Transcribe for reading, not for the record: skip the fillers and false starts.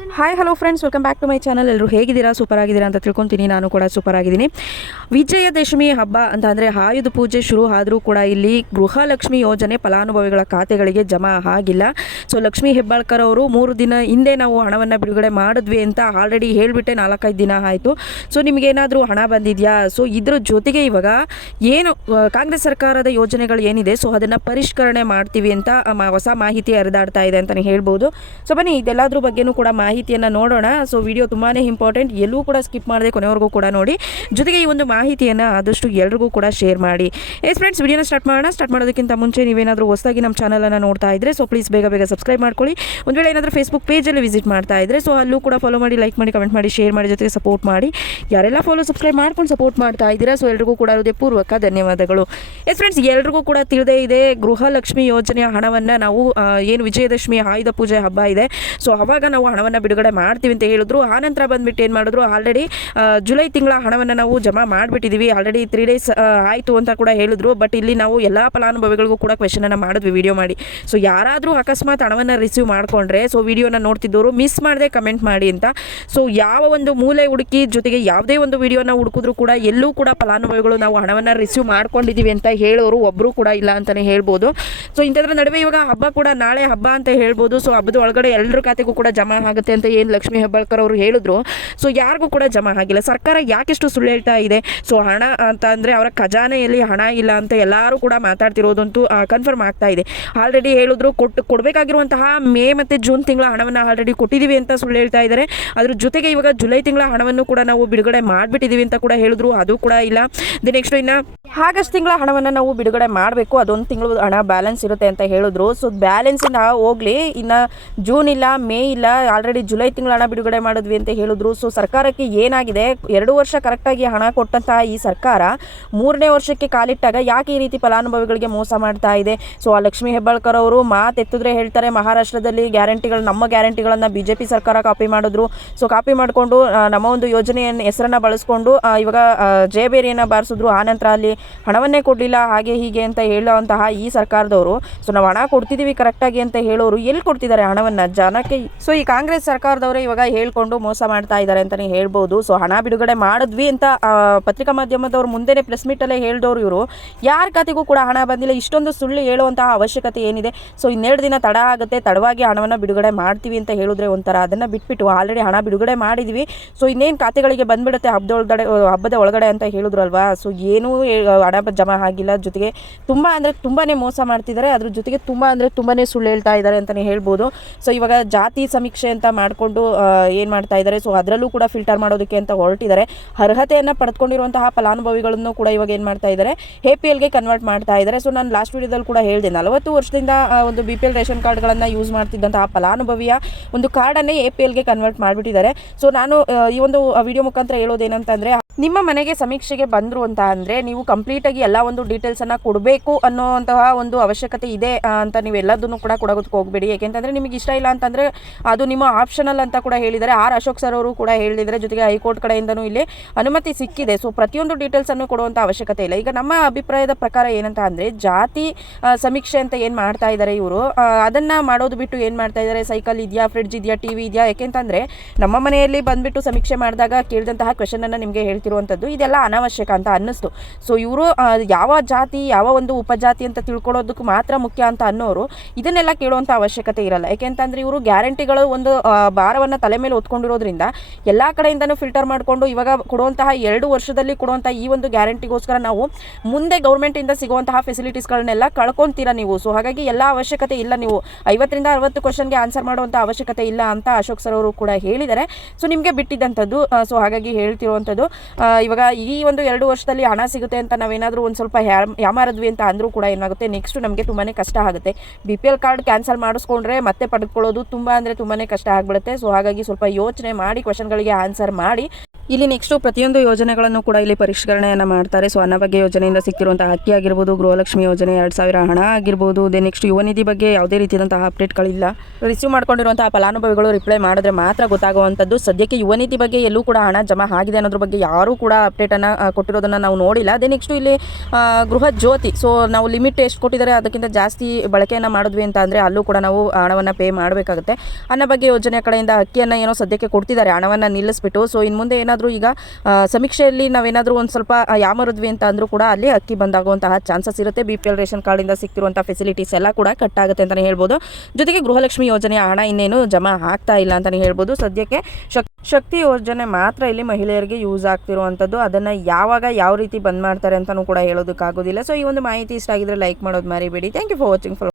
Hi hello friends, welcome back to my channel. ಎಲ್ಲರೂ ಹೇಗಿದ್ದೀರಾ? Super ಆಗಿದ್ದೀರಾ ಅಂತ ತಿಳ್ಕೊತೀನಿ. ನಾನು ಕೂಡ ಸೂಪರ್ ಆಗಿದ್ದೀನಿ. ವಿಜಯದಶಮಿ ಹಬ್ಬ ಅಂತ ಅಂದರೆ ಆಯುಧ ಪೂಜೆ ಶುರು ಆದರೂ ಕೂಡ ಇಲ್ಲಿ ಗೃಹಲಕ್ಷ್ಮಿ ಯೋಜನೆ ಫಲಾನುಭವಿಗಳ ಖಾತೆಗಳಿಗೆ ಜಮಾ ಆಗಿಲ್ಲ. ಸೊ ಲಕ್ಷ್ಮೀ ಹೆಬ್ಬಾಳ್ಕರ್ ಅವರು 3 ದಿನ ಹಿಂದೆ ನಾವು ಹಣವನ್ನು ಬಿಡುಗಡೆ ಮಾಡಿದ್ವಿ ಅಂತ ಆಲ್ರೆಡಿ ಹೇಳಿಬಿಟ್ಟೆ 4-5 ದಿನ ಆಯಿತು. ಸೊ ನಿಮಗೇನಾದರೂ ಹಣ ಬಂದಿದೆಯಾ? ಸೊ ಇದ್ರ ಜೊತೆಗೆ ಇವಾಗ ಏನು ಕಾಂಗ್ರೆಸ್ ಸರ್ಕಾರದ ಯೋಜನೆಗಳು ಏನಿದೆ, ಸೊ ಅದನ್ನು ಪರಿಷ್ಕರಣೆ ಮಾಡ್ತೀವಿ ಅಂತ ಹೊಸ ಮಾಹಿತಿ ಹರಿದಾಡ್ತಾ ಇದೆ ಅಂತಲೇ ಹೇಳ್ಬೋದು. ಸೊ ಬನ್ನಿ ಇದೆಲ್ಲದ್ರ ಬಗ್ಗೆನೂ ಕೂಡ ಮಾಹಿತಿಯನ್ನು ನೋಡೋಣ. ಸೊ ವಿಡಿಯೋ ತುಂಬಾ ಇಂಪಾರ್ಟೆಂಟ್, ಎಲ್ಲೂ ಕೂಡ ಸ್ಕಿಪ್ ಮಾಡದೆ ಕೊನೆವರೆಗೂ ಕೂಡ ನೋಡಿ. ಜೊತೆಗೆ ಈ ಒಂದು ಮಾಹಿತಿಯನ್ನು ಆದಷ್ಟು ಎಲ್ರಿಗೂ ಕೂಡ ಶೇರ್ ಮಾಡಿ. ಫ್ರೆಂಡ್ಸ್, ವಿಡಿಯೋನ ಸ್ಟಾರ್ಟ್ ಮಾಡೋದಕ್ಕಿಂತ ಮುಂಚೆ ನೀವೇನಾದರೂ ಹೊಸದಾಗಿ ನಮ್ಮ ಚಾನಲನ್ನು ನೋಡ್ತಾ ಇದ್ದರೆ ಸೊ ಪ್ಲೀಸ್ ಬೇಗ ಸಬ್ಸ್ಕ್ರೈಬ್ ಮಾಡ್ಕೊಳ್ಳಿ. ಒಂದು ವೇಳೆ ಏನಾದರೂ ಫೇಸ್ಬುಕ್ ಪೇಜಲ್ಲಿ ವಿಸಿಟ್ ಮಾಡ್ತಾ ಇದ್ದರೆ ಸೊ ಅಲ್ಲೂ ಕೂಡ ಫಾಲೋ ಮಾಡಿ, ಲೈಕ್ ಮಾಡಿ, ಕಮೆಂಟ್ ಮಾಡಿ, ಶೇರ್ ಮಾಡಿ, ಜೊತೆಗೆ ಸಪೋರ್ಟ್ ಮಾಡಿ. ಯಾರೆಲ್ಲ ಸಬ್ಸ್ಕ್ರೈಬ್ ಮಾಡ್ಕೊಂಡು ಸಪೋರ್ಟ್ ಮಾಡ್ತಾ ಇದ್ದೀರಾ ಸೊ ಎಲ್ರಿಗೂ ಕೂಡ ಹೃದಯಪೂರ್ವಕ ಧನ್ಯವಾದಗಳು. ಫ್ರೆಂಡ್ಸ್, ಎಲ್ರಿಗೂ ಕೂಡ ತಿಳಿದೇ ಇದೆ, ಗೃಹಲಕ್ಷ್ಮಿ ಯೋಜನೆಯ ಹಣವನ್ನು ನಾವು ಏನು ವಿಜಯದಶಮಿ ಆಯುಧ ಪೂಜೆ ಹಬ್ಬ ಇದೆ ಸೊ ಅವಾಗ ನಾವು ಹಣವನ್ನು ಬಿಡುಗಡೆ ಮಾಡ್ತೀವಿ ಅಂತ ಹೇಳಿದ್ರು. ಆನಂತರ ಬಂದುಬಿಟ್ಟು ಏನು ಮಾಡಿದ್ರು, ಆಲ್ರೆಡಿ ಜುಲೈ ತಿಂಗಳ ಹಣವನ್ನು ನಾವು ಜಮಾ ಮಾಡಿಬಿಟ್ಟಿದ್ದೀವಿ, ಆಲ್ರೆಡಿ 3 ಡೇಸ್ ಆಯಿತು ಅಂತ ಕೂಡ ಹೇಳಿದ್ರು. ಬಟ್ ಇಲ್ಲಿ ನಾವು ಎಲ್ಲ ಫಲಾನುಭವಿಗಳಿಗೂ ಕೂಡ ಕ್ವೆಶನನ್ನು ಮಾಡಿದ್ವಿ ವಿಡಿಯೋ ಮಾಡಿ. ಸೊ ಯಾರಾದರೂ ಅಕಸ್ಮಾತ್ ಹಣವನ್ನು ರಿಸೀವ್ ಮಾಡಿಕೊಂಡ್ರೆ ಸೊ ವಿಡಿಯೋನ ನೋಡ್ತಿದ್ದವರು ಮಿಸ್ ಮಾಡದೆ ಕಮೆಂಟ್ ಮಾಡಿ ಅಂತ. ಸೊ ಯಾವ ಒಂದು ಮೂಲೆ ಹುಡುಕಿ ಜೊತೆಗೆ ಯಾವುದೇ ಒಂದು ವಿಡಿಯೋನ ಹುಡುಕಿದ್ರು ಕೂಡ ಎಲ್ಲೂ ಕೂಡ ಫಲಾನುಭವಿಗಳು ನಾವು ಹಣವನ್ನು ರಿಸೀವ್ ಮಾಡ್ಕೊಂಡಿದ್ದೀವಿ ಅಂತ ಹೇಳೋರು ಒಬ್ಬರು ಕೂಡ ಇಲ್ಲ ಅಂತಲೇ ಹೇಳ್ಬೋದು. ಸೊ ಇಂಥದ್ರ ನಡುವೆ ಇವಾಗ ಹಬ್ಬ ಕೂಡ ನಾಳೆ ಹಬ್ಬ ಅಂತ ಹೇಳ್ಬೋದು. ಸೊ ಹಬ್ಬದ ಒಳಗಡೆ ಎಲ್ಲರ ಖಾತೆಗೂ ಕೂಡ ಜಮಾ ಆಗುತ್ತೆ ಅಂತ ಏನು ಲಕ್ಷ್ಮೀ ಹೆಬ್ಬಾಳ್ಕರ್ ಅವರು ಹೇಳಿದ್ರು. ಸೊ ಯಾರಿಗೂ ಕೂಡ ಜಮಾ ಆಗಿಲ್ಲ. ಸರ್ಕಾರ ಯಾಕೆಷ್ಟು ಸುಳ್ಳು ಹೇಳ್ತಾ ಇದೆ? ಸೊ ಹಣ ಅಂತ ಅಂದರೆ ಅವರ ಖಜಾನೆಯಲ್ಲಿ ಹಣ ಇಲ್ಲ ಅಂತ ಎಲ್ಲರೂ ಕೂಡ ಮಾತಾಡ್ತಿರೋದಂತೂ ಕನ್ಫರ್ಮ್ ಆಗ್ತಾ ಇದೆ. ಆಲ್ರೆಡಿ ಹೇಳಿದ್ರು ಕೊಡಬೇಕಾಗಿರುವಂತಹ ಮೇ ಮತ್ತು ಜೂನ್ ತಿಂಗಳ ಹಣವನ್ನು ಆಲ್ರೆಡಿ ಕೊಟ್ಟಿದ್ದೀವಿ ಅಂತ ಸುಳ್ಳು ಹೇಳ್ತಾ ಇದ್ದಾರೆ. ಅದ್ರ ಜೊತೆಗೆ ಇವಾಗ ಜುಲೈ ತಿಂಗಳ ಹಣವನ್ನು ಕೂಡ ನಾವು ಬಿಡುಗಡೆ ಮಾಡಿಬಿಟ್ಟಿದ್ದೀವಿ ಅಂತ ಕೂಡ ಹೇಳಿದ್ರು, ಅದು ಕೂಡ ಇಲ್ಲ. ನೆಕ್ಸ್ಟ್ ಇನ್ನು ಆಗಸ್ಟ್ ತಿಂಗಳ ಹಣವನ್ನು ನಾವು ಬಿಡುಗಡೆ ಮಾಡಬೇಕು, ಅದೊಂದು ತಿಂಗಳು ಹಣ ಬ್ಯಾಲೆನ್ಸ್ ಇರುತ್ತೆ ಅಂತ ಹೇಳಿದ್ರು. ಸೊ ಬ್ಯಾಲೆನ್ಸಿಂದ ಹೋಗಲಿ, ಇನ್ನು ಜೂನ್ ಇಲ್ಲ, ಮೇ ಇಲ್ಲ, ಆಲ್ರೆಡಿ ಜುಲೈ ತಿಂಗಳ ಹಣ ಬಿಡುಗಡೆ ಮಾಡಿದ್ವಿ ಅಂತ ಹೇಳಿದ್ರು. ಸೊ ಸರ್ಕಾರಕ್ಕೆ ಏನಾಗಿದೆ, 2 ವರ್ಷ ಕರೆಕ್ಟಾಗಿ ಹಣ ಕೊಟ್ಟಂತಹ ಈ ಸರ್ಕಾರ 3ನೇ ವರ್ಷಕ್ಕೆ ಕಾಲಿಟ್ಟಾಗ ಯಾಕೆ ಈ ರೀತಿ ಫಲಾನುಭವಿಗಳಿಗೆ ಮೋಸ ಮಾಡ್ತಾ ಇದೆ? ಸೊ ಆ ಲಕ್ಷ್ಮೀ ಹೆಬ್ಬಾಳ್ಕರ್ ಅವರು ಮಾತೆತ್ತಿದ್ರೆ ಹೇಳ್ತಾರೆ, ಮಹಾರಾಷ್ಟ್ರದಲ್ಲಿ ನಮ್ಮ ಗ್ಯಾರಂಟಿಗಳನ್ನು BJP ಸರ್ಕಾರ ಕಾಪಿ ಮಾಡಿದ್ರು. ಸೊ ಕಾಪಿ ಮಾಡಿಕೊಂಡು ನಮ್ಮ ಒಂದು ಯೋಜನೆಯನ್ನು ಹೆಸರನ್ನು ಬಳಸ್ಕೊಂಡು ಇವಾಗ ಜಯಬೇರಿಯನ್ನು ಬಾರಿಸಿದ್ರು. ಆನಂತರ ಅಲ್ಲಿ ಹಣವನ್ನೇ ಕೊಡಲಿಲ್ಲ, ಹಾಗೆ ಹೀಗೆ ಅಂತ ಹೇಳುವಂತಹ ಈ ಸರ್ಕಾರದವರು ಸೊ ನಾವು ಹಣ ಕೊಡ್ತಿದ್ದೀವಿ ಕರೆಕ್ಟಾಗಿ ಅಂತ ಹೇಳೋರು ಎಲ್ಲಿ ಕೊಡ್ತಿದ್ದಾರೆ ಹಣವನ್ನು ಜನಕ್ಕೆ? ಸೊ ಈ ಕಾಂಗ್ರೆಸ್ ಸರ್ಕಾರದವರೇ ಇವಾಗ ಹೇಳ್ಕೊಂಡು ಮೋಸ ಮಾಡ್ತಾ ಇದ್ದಾರೆ ಅಂತಲೇ ಹೇಳ್ಬೋದು. ಸೊ ಹಣ ಬಿಡುಗಡೆ ಮಾಡಿದ್ವಿ ಅಂತ ಪತ್ರಿಕಾ ಮಾಧ್ಯಮದವ್ರು ಮುಂದೆನೇ ಪ್ರೆಸ್ ಮೀಟಲ್ಲೇ ಹೇಳಿದವರು ಇವರು. ಯಾರ ಖಾತೆಗೂ ಕೂಡ ಹಣ ಬಂದಿಲ್ಲ, ಇಷ್ಟೊಂದು ಸುಳ್ಳು ಹೇಳುವಂತಹ ಅವಶ್ಯಕತೆ ಏನಿದೆ? ಸೊ 2 ದಿನ ತಡ ಆಗುತ್ತೆ, ತಡವಾಗಿ ಹಣವನ್ನು ಬಿಡುಗಡೆ ಮಾಡ್ತೀವಿ ಅಂತ ಹೇಳಿದ್ರೆ ಒಂಥರ, ಅದನ್ನು ಬಿಟ್ಬಿಟ್ಟು ಆಲ್ರೆಡಿ ಹಣ ಬಿಡುಗಡೆ ಮಾಡಿದ್ವಿ ಸೊ ಇನ್ನೇನು ಖಾತೆಗಳಿಗೆ ಬಂದ್ಬಿಡುತ್ತೆ ಹಬ್ಬದ ಒಳಗಡೆ ಅಂತ ಹೇಳಿದ್ರು ಅಲ್ವಾ. ಸೊ ಏನೂ ಹಣ ಜಮಾ ಆಗಿಲ್ಲ, ಜೊತೆಗೆ ತುಂಬ ಅಂದರೆ ತುಂಬಾ ಮೋಸ ಮಾಡ್ತಿದ್ದಾರೆ. ಅದ್ರ ಜೊತೆಗೆ ತುಂಬಾ ಸುಳ್ಳು ಹೇಳ್ತಾ ಇದ್ದಾರೆ ಅಂತಲೇ ಹೇಳ್ಬೋದು. ಸೊ ಇವಾಗ ಜಾತಿ ಸಮೀಕ್ಷೆ ಅಂತ ಮಾಡಿಕೊಂಡು ಏನು ಮಾಡ್ತಾ ಇದ್ದಾರೆ, ಸೊ ಅದರಲ್ಲೂ ಕೂಡ ಫಿಲ್ಟರ್ ಮಾಡೋದಕ್ಕೆ ಅಂತ ಹೊರಟಿದ್ದಾರೆ. ಅರ್ಹತೆಯನ್ನು ಪಡೆದುಕೊಂಡಿರುವಂತಹ ಫಲಾನುಭವಿಗಳನ್ನು ಕೂಡ ಇವಾಗ ಏನು ಮಾಡ್ತಾ ಇದ್ದಾರೆ, APLಗೆ ಕನ್ವರ್ಟ್ ಮಾಡ್ತಾ ಇದ್ದಾರೆ. ಸೊ ನಾನು ಲಾಸ್ಟ್ ವಿಡಿಯೋದಲ್ಲಿ ಕೂಡ ಹೇಳಿದೆ, 40 ವರ್ಷದಿಂದ ಒಂದು BPL ರೇಷನ್ ಕಾರ್ಡ್ಗಳನ್ನು ಯೂಸ್ ಮಾಡ್ತಿದ್ದಂತಹ ಫಲಾನುಭವಿಯ ಒಂದು ಕಾರ್ಡನ್ನೇ APLಗೆ ಕನ್ವರ್ಟ್ ಮಾಡಿಬಿಟ್ಟಿದ್ದಾರೆ. ಸೊ ನಾನು ಈ ಒಂದು ವಿಡಿಯೋ ಮುಖಾಂತರ ಹೇಳೋದೇನಂತಂದರೆ, ನಿಮ್ಮ ಮನೆಗೆ ಸಮೀಕ್ಷೆಗೆ ಬಂದರು ಅಂತ ಅಂದರೆ ನೀವು ಕಂಪ್ಲೀಟಾಗಿ ಎಲ್ಲ ಒಂದು ಡೀಟೇಲ್ಸನ್ನು ಕೊಡಬೇಕು ಅನ್ನೋಂತಹ ಒಂದು ಅವಶ್ಯಕತೆ ಇದೆ ಅಂತ ನೀವು ಎಲ್ಲದನ್ನು ಕೂಡ ಕೊಡೋದಕ್ಕೆ ಹೋಗಬೇಡಿ. ಯಾಕೆಂತಂದರೆ ನಿಮಗೆ ಇಷ್ಟ ಇಲ್ಲ ಅಂತಂದರೆ ಅದು ನಿಮ್ಮ ಆಪ್ಷನಲ್ ಅಂತ ಕೂಡ ಹೇಳಿದ್ದಾರೆ. ಅಶೋಕ್ ಸರ್ ಅವರು ಕೂಡ ಹೇಳಿದ್ದಾರೆ. ಜೊತೆಗೆ ಹೈಕೋರ್ಟ್ ಕಡೆಯಿಂದನೂ ಇಲ್ಲಿ ಅನುಮತಿ ಸಿಕ್ಕಿದೆ. ಸೊ ಪ್ರತಿಯೊಂದು ಡೀಟೇಲ್ಸನ್ನು ಕೊಡುವಂಥ ಅವಶ್ಯಕತೆ ಇಲ್ಲ. ಈಗ ನಮ್ಮ ಅಭಿಪ್ರಾಯದ ಪ್ರಕಾರ ಏನಂತ ಅಂದರೆ, ಜಾತಿ ಸಮೀಕ್ಷೆ ಅಂತ ಏನು ಮಾಡ್ತಾ ಇದ್ದಾರೆ ಇವರು, ಅದನ್ನು ಮಾಡೋದು ಬಿಟ್ಟು ಏನು ಮಾಡ್ತಾ ಇದ್ದಾರೆ, ಸೈಕಲ್ ಇದೆಯಾ, ಫ್ರಿಡ್ಜ್ ಇದೆಯಾ, TV ಇದೆಯಾ? ಯಾಕೆಂತಂದರೆ ನಮ್ಮ ಮನೆಯಲ್ಲಿ ಬಂದುಬಿಟ್ಟು ಸಮೀಕ್ಷೆ ಮಾಡಿದಾಗ ಕೇಳಿದಂತಹ ಕ್ವೆಶನನ್ನು ನಿಮಗೆ ಹೇಳ್ತಿರುವಂಥದ್ದು ಇದೆಲ್ಲ ಅನಾವಶ್ಯಕ ಅಂತ ಅನ್ನಿಸ್ತು. ಸೊ ಇವರು ಯಾವ ಜಾತಿ, ಯಾವ ಒಂದು ಉಪಜಾತಿ ಅಂತ ತಿಳ್ಕೊಳ್ಳೋದಕ್ಕೆ ಮಾತ್ರ ಮುಖ್ಯ ಅಂತ ಅನ್ನೋರು ಇದನ್ನೆಲ್ಲ ಕೇಳುವಂಥ ಅವಶ್ಯಕತೆ ಇರಲ್ಲ. ಯಾಕೆಂತಂದರೆ ಇವರು ಗ್ಯಾರಂಟಿಗಳು ಒಂದು ಭಾರವನ್ನು ತಲೆ ಮೇಲೆ ಹೊತ್ಕೊಂಡಿರೋದ್ರಿಂದ ಎಲ್ಲ ಕಡೆಯಿಂದನೂ ಫಿಲ್ಟರ್ ಮಾಡಿಕೊಂಡು ಇವಾಗ ಕೊಡುವಂತಹ 2 ವರ್ಷದಲ್ಲಿ ಕೊಡುವಂಥ ಈ ಒಂದು ಗ್ಯಾರಂಟಿಗೋಸ್ಕರ ನಾವು ಮುಂದೆ ಗೌರ್ಮೆಂಟಿಂದ ಸಿಗುವಂತಹ ಫೆಸಿಲಿಟೀಸ್ಗಳನ್ನೆಲ್ಲ ಕಳ್ಕೊತೀರಾ ನೀವು. ಸೊ ಹಾಗಾಗಿ ಎಲ್ಲ ಅವಶ್ಯಕತೆ ಇಲ್ಲ, ನೀವು 50ರಿಂದ 60 ಕ್ವಶನ್ಗೆ ಆನ್ಸರ್ ಮಾಡುವಂಥ ಅವಶ್ಯಕತೆ ಇಲ್ಲ ಅಂತ ಅಶೋಕ್ ಸರ್ ಅವರು ಕೂಡ ಹೇಳಿದ್ದಾರೆ. ಸೊ ನಿಮಗೆ ಬಿಟ್ಟಿದ್ದಂಥದ್ದು. ಸೊ ಹಾಗಾಗಿ ಹೇಳ್ತಿರುವಂಥದ್ದು, ಇವಾಗ ಈ ಒಂದು 2 ವರ್ಷದಲ್ಲಿ ಹಣ ಸಿಗುತ್ತೆ ಅಂತ ನಾವೇನಾದರೂ ಒಂದು ಸ್ವಲ್ಪ ಯಾಮಾರದ್ವಿ ಅಂತ ಅಂದರೂ ಕೂಡ ಏನಾಗುತ್ತೆ, ನೆಕ್ಸ್ಟ್ ನಮಗೆ ತುಂಬಾ ಕಷ್ಟ ಆಗುತ್ತೆ. BPL ಕಾರ್ಡ್ ಕ್ಯಾನ್ಸಲ್ ಮಾಡಿಸ್ಕೊಂಡ್ರೆ ಮತ್ತೆ ಪಡೆದುಕೊಳ್ಳೋದು ತುಂಬಾ ಕಷ್ಟ ಆಗಿಬಿಡುತ್ತೆ. ಸೊ ಹಾಗಾಗಿ ಸ್ವಲ್ಪ ಯೋಚನೆ ಮಾಡಿ ಕ್ವೆಶನ್ಗಳಿಗೆ ಆನ್ಸರ್ ಮಾಡಿ. ಇಲ್ಲಿ ನೆಕ್ಸ್ಟು ಪ್ರತಿಯೊಂದು ಯೋಜನೆಗಳನ್ನು ಕೂಡ ಇಲ್ಲಿ ಪರಿಷ್ಕರಣೆಯನ್ನು ಮಾಡ್ತಾರೆ. ಸೊ ಅನ್ನಭಾಗ್ಯ ಯೋಜನೆಯಿಂದ ಸಿಕ್ಕಿರುವಂತಹ ಅಕ್ಕಿ ಆಗಿರ್ಬೋದು, ಗೃಹಲಕ್ಷ್ಮಿ ಯೋಜನೆ 2000 ಹಣ ಆಗಿರ್ಬೋದು, ನೆಕ್ಸ್ಟ್ ಯುವ ನಿಧಿ ಬಗ್ಗೆ ಯಾವುದೇ ರೀತಿಯಾದಂತಹ ಅಪ್ಡೇಟ್ಗಳಿಲ್ಲ. ರಿಸೀವ್ ಮಾಡ್ಕೊಂಡಿರುವಂತಹ ಫಲಾನುಭವಿಗಳು ರಿಪ್ಲೈ ಮಾಡಿದ್ರೆ ಮಾತ್ರ ಗೊತ್ತಾಗುವಂಥದ್ದು. ಸದ್ಯಕ್ಕೆ ಯುವ ನಿಧಿ ಬಗ್ಗೆ ಎಲ್ಲೂ ಕೂಡ ಹಣ ಜಮಾ ಆಗಿದೆ ಅನ್ನೋದ್ರ ಬಗ್ಗೆ ಯಾರೂ ಕೂಡ ಅಪ್ಡೇಟನ್ನು ಕೊಟ್ಟಿರೋದನ್ನು ನಾವು ನೋಡಿಲ್ಲ. ಅದೇ ನೆಕ್ಸ್ಟು ಇಲ್ಲಿ ಗೃಹ ಜ್ಯೋತಿ, ಸೊ ನಾವು ಲಿಮಿಟ್ ಎಷ್ಟು ಕೊಟ್ಟಿದ್ದಾರೆ ಅದಕ್ಕಿಂತ ಜಾಸ್ತಿ ಬಳಕೆಯನ್ನು ಮಾಡಿದ್ವಿ ಅಂತ ಅಂದರೆ ಅಲ್ಲೂ ಕೂಡ ನಾವು ಹಣವನ್ನು ಪೇ ಮಾಡಬೇಕಾಗುತ್ತೆ. ಅನ್ನಭಾಗ್ಯ ಯೋಜನೆ ಕಡೆಯಿಂದ ಅಕ್ಕಿಯನ್ನು ಏನೋ ಸದ್ಯಕ್ಕೆ ಕೊಡ್ತಿದ್ದಾರೆ ಹಣವನ್ನು ನಿಲ್ಲಿಸ್ಬಿಟ್ಟು. ಸೊ ಇನ್ನು ಮುಂದೆ ಏನಾದರೂ ಈಗ ಸಮೀಕ್ಷೆಯಲ್ಲಿ ನಾವೇನಾದರೂ ಒಂದು ಸ್ವಲ್ಪ ಯಾಮರಿದ್ವಿ ಅಂತ ಅಂದರೂ ಕೂಡ ಅಲ್ಲಿ ಅಕ್ಕಿ ಬಂದಾಗುವಂತಹ ಚಾನ್ಸಸ್ ಇರುತ್ತೆ. BPL ರೇಷನ್ ಕಾರ್ಡಿಂದ ಸಿಗ್ತಿರುವಂಥ ಫೆಸಿಲಿಟೀಸ್ ಎಲ್ಲ ಕೂಡ ಕಟ್ ಆಗುತ್ತೆ ಅಂತಲೇ ಹೇಳ್ಬೋದು. ಜೊತೆಗೆ ಗೃಹಲಕ್ಷ್ಮಿ ಯೋಜನೆಯ ಹಣ ಇನ್ನೇನು ಜಮಾ ಆಗ್ತಾ ಇಲ್ಲ ಅಂತಲೇ ಹೇಳ್ಬೋದು. ಸದ್ಯಕ್ಕೆ ಶಕ್ತಿ ಯೋಜನೆ ಮಾತ್ರ ಇಲ್ಲಿ ಮಹಿಳೆಯರಿಗೆ ಯೂಸ್ ಆಗ್ತಿರುವಂಥದ್ದು. ಅದನ್ನು ಯಾವಾಗ ಯಾವ ರೀತಿ ಬಂದ್ ಮಾಡ್ತಾರೆ ಅಂತಲೂ ಕೂಡ ಹೇಳೋದಕ್ಕಾಗೋದಿಲ್ಲ. ಸೊ ಈ ಒಂದು ಮಾಹಿತಿ ಇಷ್ಟ ಆಗಿದ್ರೆ ಲೈಕ್ ಮಾಡೋದು ಮರಿಬೇಡಿ. Thank you for watching.